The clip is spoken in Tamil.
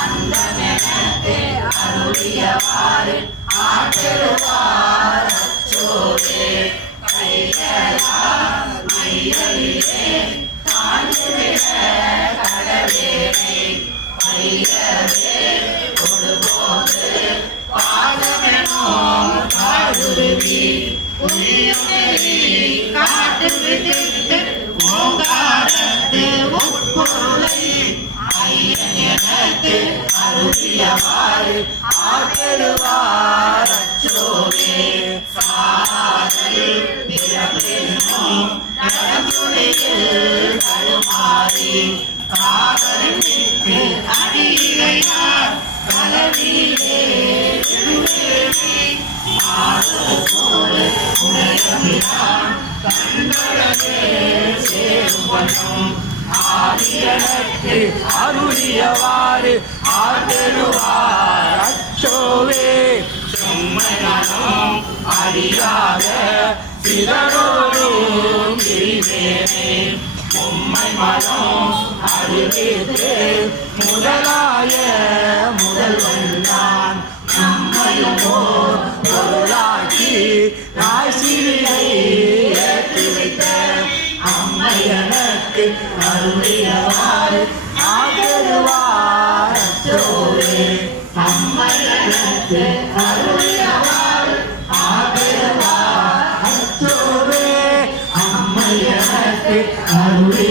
அந்தமெனக்கு அருளியவாறு ஆற்றிடுவார் அச்சோவே. கையெல்லாம் மையலிலே தாழ்ந்துவிட கடவேனை மையவே கொடுபோது பாதமெனும் காடுருவி புரியுமெறி காட்டு விதித்து ஓங்காரத்து உட்பொருளை ஐயன் எனக்கு அருளியவாறு ஆற்றிடுவார் அச்சோவே. சாதல் பிறப்பெனும் நடந்துரையில் தடுமாறி காதல் விட்டு அடியிலையார் கலவியிலே மாதோடு உடையமிடான் கண்களே சேருவனும் ஆரியனுக்கு அருளியவாறு ஆதருவார் அச்சோவே. செம்மையனும் அறியாத சிதறோடும் பிரிவேனே உம்மை மனம் அறிவித்து முதலாய முதல்வன் நம்மையும் பொருளாக்கி நாய்சிலை ஏற்றி வைத்த அம்மை எனக்கு அருளியவாறு ஆதருவார் அச்சோவே. அம்மை எனக்கு அருளியவாறு ஆதருவார் அச்சோவே. அம்மை எனக்கு அருளி